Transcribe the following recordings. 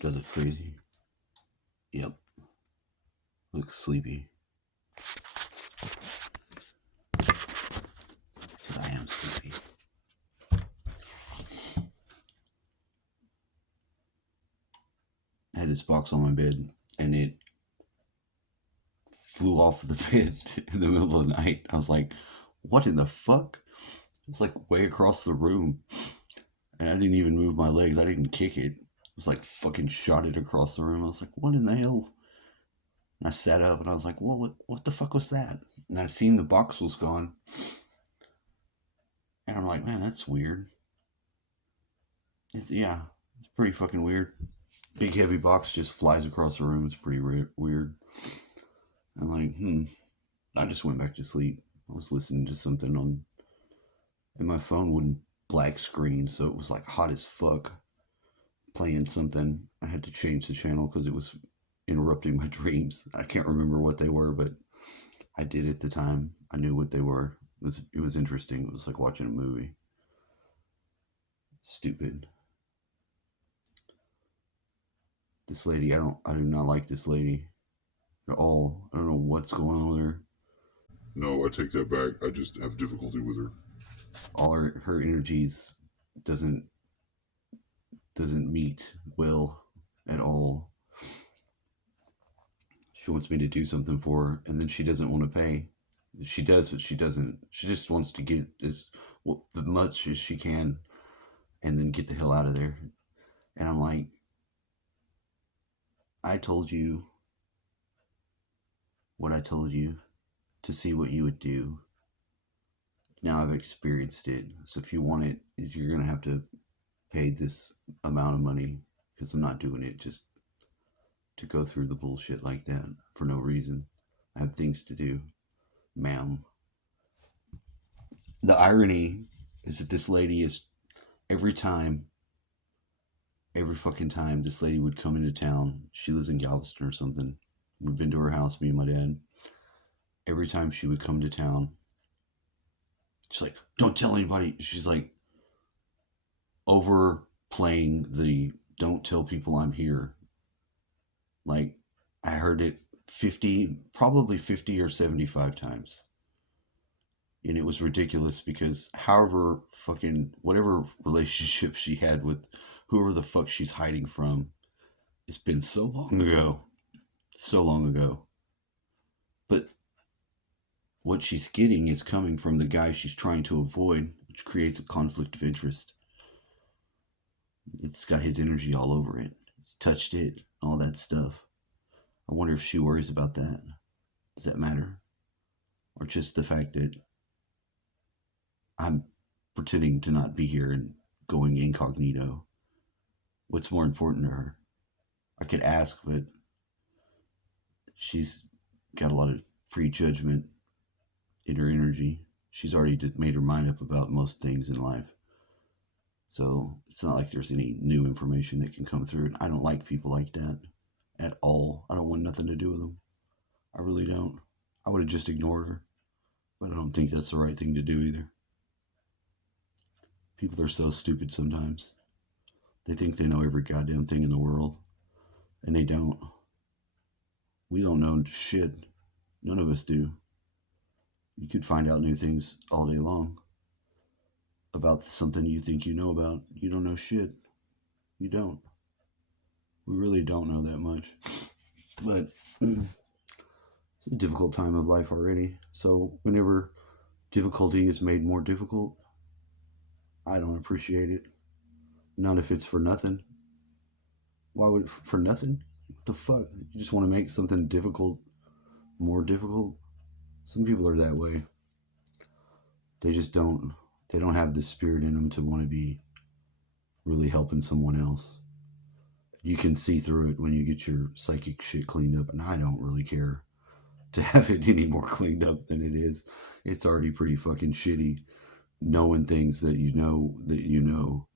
Does it crazy? Yep. Looks sleepy. Because I am sleepy. I had this box on my bed and it flew off the bed in the middle of the night. I was like, what in the fuck? It was like way across the room. And I didn't even move my legs. I didn't kick it. It was like fucking shot it across the room. I was like, what in the hell? And I sat up and I was like, well, what the fuck was that? And I seen the box was gone. And I'm like, man, that's weird. It's pretty fucking weird. Big heavy box just flies across the room. It's pretty weird. I'm like, I just went back to sleep. I was listening to something on, and my phone wouldn't black screen, so it was like hot as fuck. Playing something. I had to change the channel because it was interrupting my dreams. I can't remember what they were, but I did at the time. I knew what they were. It was interesting. It was like watching a movie. Stupid. This lady, I do not like this lady at all. I don't know what's going on with her. No, I take that back. I just have difficulty with her. All her energies doesn't meet well at all. She wants me to do something for her, and then she doesn't want to pay. She does, but she doesn't. She just wants to get as much as she can, and then get the hell out of there. And I'm like, I told you what I told you to see what you would do. Now I've experienced it. So if you want it, you're going to have to pay this amount of money, because I'm not doing it just to go through the bullshit like that for no reason. I have things to do, ma'am. The irony is that this lady is every fucking time this lady would come into town. She lives in Galveston or something. We've been to her house, me and my dad. Every time she would come to town, she's like, don't tell anybody. She's like overplaying the don't tell people I'm here. Like, I heard it probably 50 or 75 times. And it was ridiculous because however fucking whatever relationship she had with whoever the fuck she's hiding from, it's been so long ago. So long ago. But what she's getting is coming from the guy she's trying to avoid, which creates a conflict of interest. It's got his energy all over it. It's touched it, all that stuff. I wonder if she worries about that. Does that matter? Or just the fact that I'm pretending to not be here and going incognito? What's more important to her? I could ask, but she's got a lot of free judgment in her energy. She's already made her mind up about most things in life. So it's not like there's any new information that can come through. And I don't like people like that at all. I don't want nothing to do with them. I really don't. I would have just ignored her. But I don't think that's the right thing to do either. People are so stupid sometimes. They think they know every goddamn thing in the world. And they don't. We don't know shit. None of us do. You could find out new things all day long about something you think you know about. You don't know shit. You don't. We really don't know that much. But it's a difficult time of life already. So whenever difficulty is made more difficult, I don't appreciate it. Not if it's for nothing. Why would for nothing? What the fuck? You just want to make something difficult more difficult? Some people are that way. They just don't. They don't have the spirit in them to want to be really helping someone else. You can see through it when you get your psychic shit cleaned up, and I don't really care to have it any more cleaned up than it is. It's already pretty fucking shitty knowing things that you know that you know.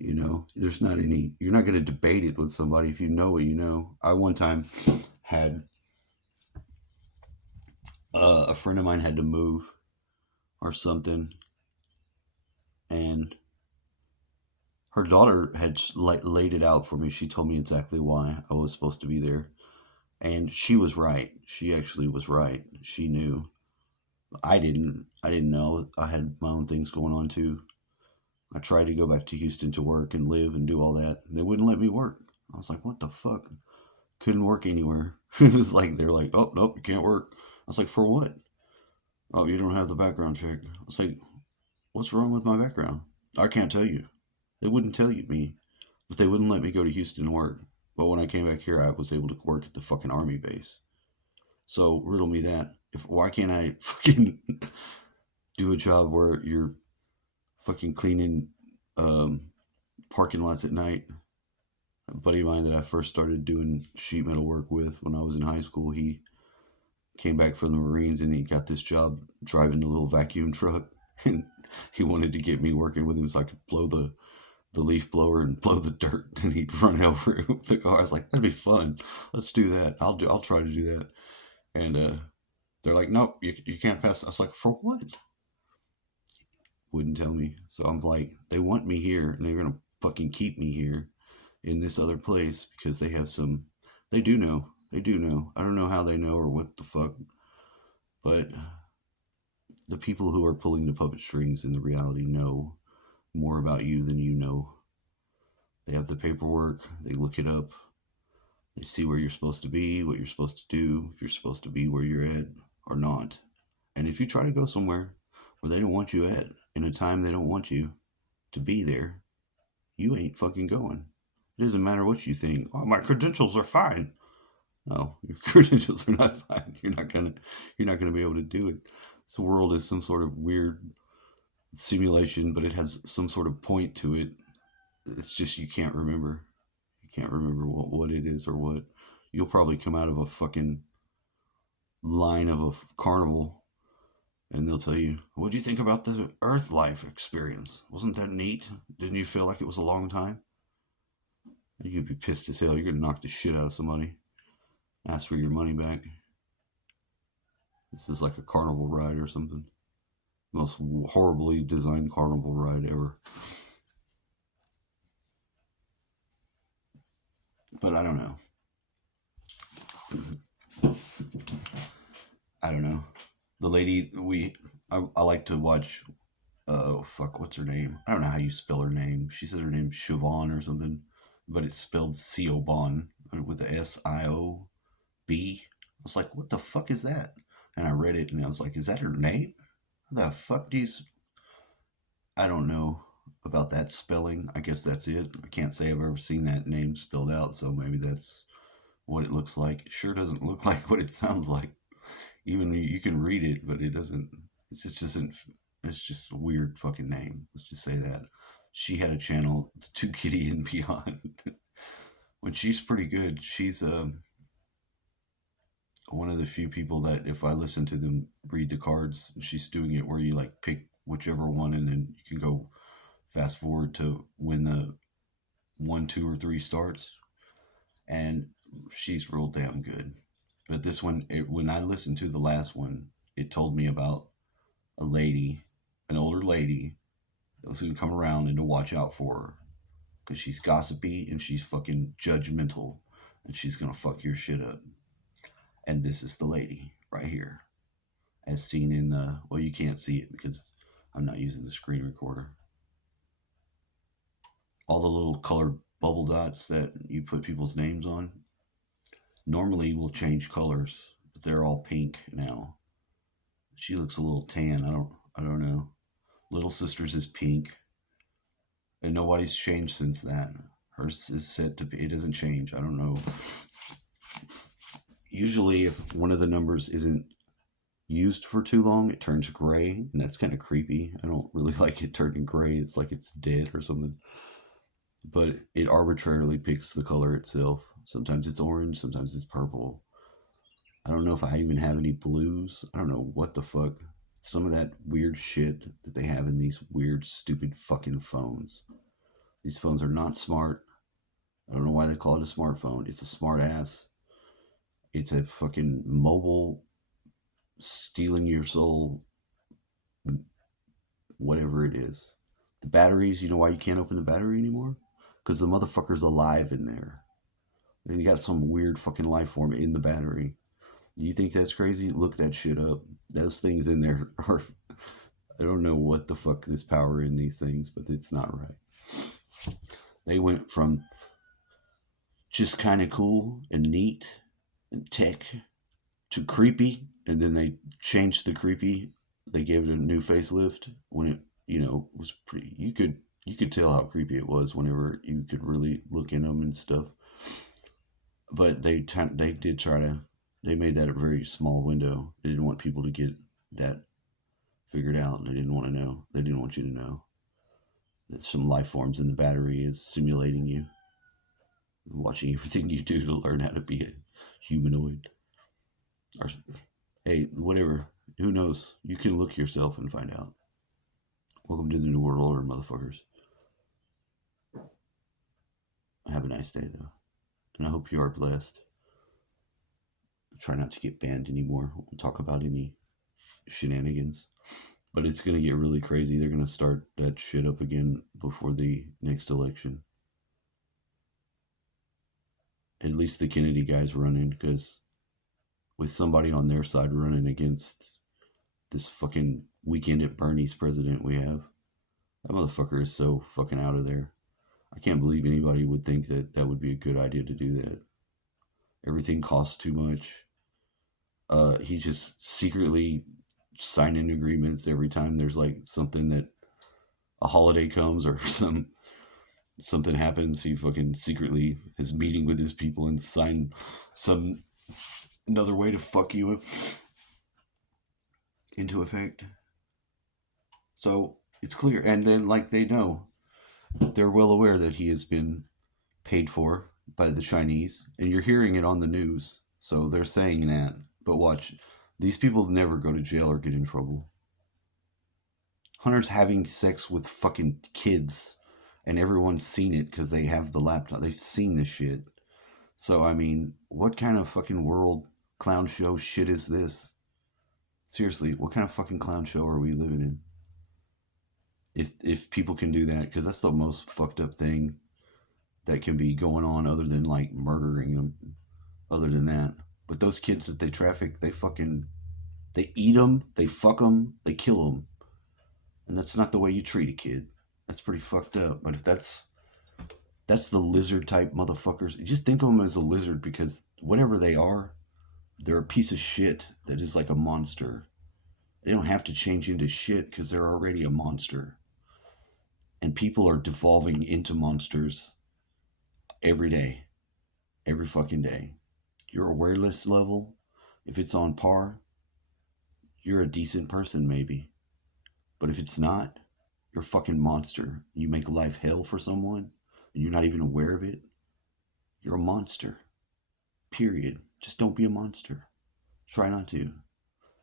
You know, there's not any, you're not going to debate it with somebody if you know what you know. I one time had a friend of mine had to move or something, and Her daughter had laid it out for me. She told me exactly why I was supposed to be there. And she was right. She actually was right. She knew. I didn't. I didn't know. I had my own things going on too. I tried to go back to Houston to work and live and do all that. They wouldn't let me work. I was like, what the fuck? Couldn't work anywhere. It was like, they're like, oh, nope, you can't work. I was like, for what? Oh, you don't have the background check. I was like, what's wrong with my background? I can't tell you. They wouldn't tell you me, but they wouldn't let me go to Houston to work. But when I came back here, I was able to work at the fucking army base. So riddle me that. If why can't I fucking do a job where you're fucking cleaning parking lots at night? A buddy of mine that I first started doing sheet metal work with when I was in high school, he came back from the Marines and he got this job driving the little vacuum truck. And he wanted to get me working with him so I could blow the leaf blower and blow the dirt, and he'd run over the car. I was like, that'd be fun. Let's do that. I'll try to do that. And they're like, nope, you can't pass. I was like, for what? Wouldn't tell me. So I'm like, they want me here and they're gonna fucking keep me here in this other place because they have some. They do know. They do know. I don't know how they know or what the fuck, but the people who are pulling the puppet strings in the reality know more about you than you know. They have the paperwork. They look it up. They see where you're supposed to be, what you're supposed to do, if you're supposed to be where you're at or not. And if you try to go somewhere where they don't want you at, in a time they don't want you to be there, you ain't fucking going. It doesn't matter what you think. Oh, my credentials are fine. No, your credentials are not fine. You're not gonna be able to do it. This world is some sort of weird simulation, but it has some sort of point to it. It's just you can't remember. You can't remember what it is or what. You'll probably come out of a fucking line of a carnival and they'll tell you, what do you think about the Earth life experience? Wasn't that neat? Didn't you feel like it was a long time? You'd be pissed as hell. You're gonna knock the shit out of somebody. Ask for your money back. This is like a carnival ride or something. Most horribly designed carnival ride ever. But I don't know. I don't know. The lady I like to watch. Oh fuck, what's her name? I don't know how you spell her name. She says her name's Siobhan or something, but it's spelled Siobhan with a Siob. I was like, what the fuck is that? And I read it and I was like, is that her name? How the fuck do you? I don't know about that spelling. I guess that's it. I can't say I've ever seen that name spelled out, so maybe that's what it looks like. It sure doesn't look like what it sounds like. Even you can read it, but it doesn't. It just isn't. It's just a weird fucking name. Let's just say that. She had a channel, To Kitty and Beyond. When she's pretty good, she's one of the few people that if I listen to them read the cards, she's doing it where you like pick whichever one and then you can go fast forward to when the 1, 2, or 3 starts. And she's real damn good. But this one, when I listened to the last one, it told me about a lady, an older lady, that was going to come around and to watch out for her. Because she's gossipy and she's fucking judgmental. And she's going to fuck your shit up. And this is the lady right here. As seen in the, well, you can't see it because I'm not using the screen recorder. All the little colored bubble dots that you put people's names on normally will change colors, but they're all pink now. She looks a little tan. I don't know. Little Sisters is pink, and nobody's changed since that. Hers is set to. It doesn't change. I don't know. Usually, if one of the numbers isn't used for too long, it turns gray, and that's kind of creepy. I don't really like it turning gray. It's like it's dead or something. But it arbitrarily picks the color itself. Sometimes it's orange, sometimes it's purple. I don't know if I even have any blues. I don't know what the fuck. Some of that weird shit that they have in these weird, stupid fucking phones. These phones are not smart. I don't know why they call it a smartphone. It's a smart ass. It's a fucking mobile, stealing your soul, whatever it is. The batteries, you know why you can't open the battery anymore? Because the motherfucker's alive in there. And you got some weird fucking life form in the battery. You think that's crazy? Look that shit up. Those things in there are. I don't know what the fuck this power in these things, but it's not right. They went from just kind of cool and neat and tech to creepy, and then they changed the creepy. They gave it a new facelift when it, was pretty. You could tell how creepy it was whenever you could really look in them and stuff. But they did try to. They made that a very small window. They didn't want people to get that figured out. They didn't want to know. They didn't want you to know that some life forms in the battery is simulating you, watching everything you do to learn how to be a humanoid. Or, hey, whatever. Who knows? You can look yourself and find out. Welcome to the New World Order, motherfuckers. Have a nice day, though. And I hope you are blessed. Try not to get banned anymore. We'll talk about any shenanigans. But it's going to get really crazy. They're going to start that shit up again before the next election. At least the Kennedy guy's running, because with somebody on their side running against this fucking Weekend at Bernie's president we have, that motherfucker is so fucking out of there. I can't believe anybody would think that that would be a good idea to do that. Everything costs too much. He's just secretly signing agreements every time there's like something that a holiday comes or something happens. He fucking secretly is meeting with his people and sign some another way to fuck you into effect. So it's clear, and then like they know, they're well aware that he has been paid for by the Chinese, and you're hearing it on the news. So they're saying that. But watch, these people never go to jail or get in trouble. Hunter's having sex with fucking kids, and everyone's seen it because they have the laptop. They've seen this shit. So, I mean, what kind of fucking world clown show shit is this? Seriously, what kind of fucking clown show are we living in? If people can do that, because that's the most fucked up thing that can be going on other than like murdering them, other than that. But those kids that they traffic, they eat them, they fuck them, they kill them. And that's not the way you treat a kid. That's pretty fucked up. But if that's the lizard type motherfuckers, just think of them as a lizard, because whatever they are, they're a piece of shit that is like a monster. They don't have to change into shit because they're already a monster. And people are devolving into monsters every day. Every fucking day. Your awareness level, if it's on par, you're a decent person maybe. But if it's not, you're a fucking monster. You make life hell for someone and you're not even aware of it. You're a monster. Period. Just don't be a monster. Try not to.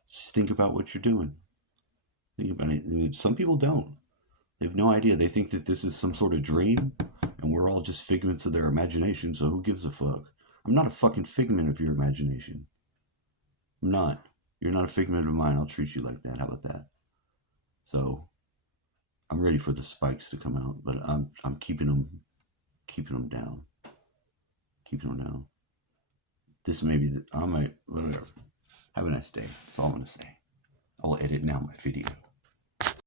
Just think about what you're doing. Think about it. Some people don't. They have no idea. They think that this is some sort of dream and we're all just figments of their imagination, so who gives a fuck? I'm not a fucking figment of your imagination. I'm not. You're not a figment of mine. I'll treat you like that. How about that? So, I'm ready for the spikes to come out, but I'm keeping them down. Keeping them down. This may be I might, whatever. Have a nice day. That's all I'm going to say. I'll edit now my video.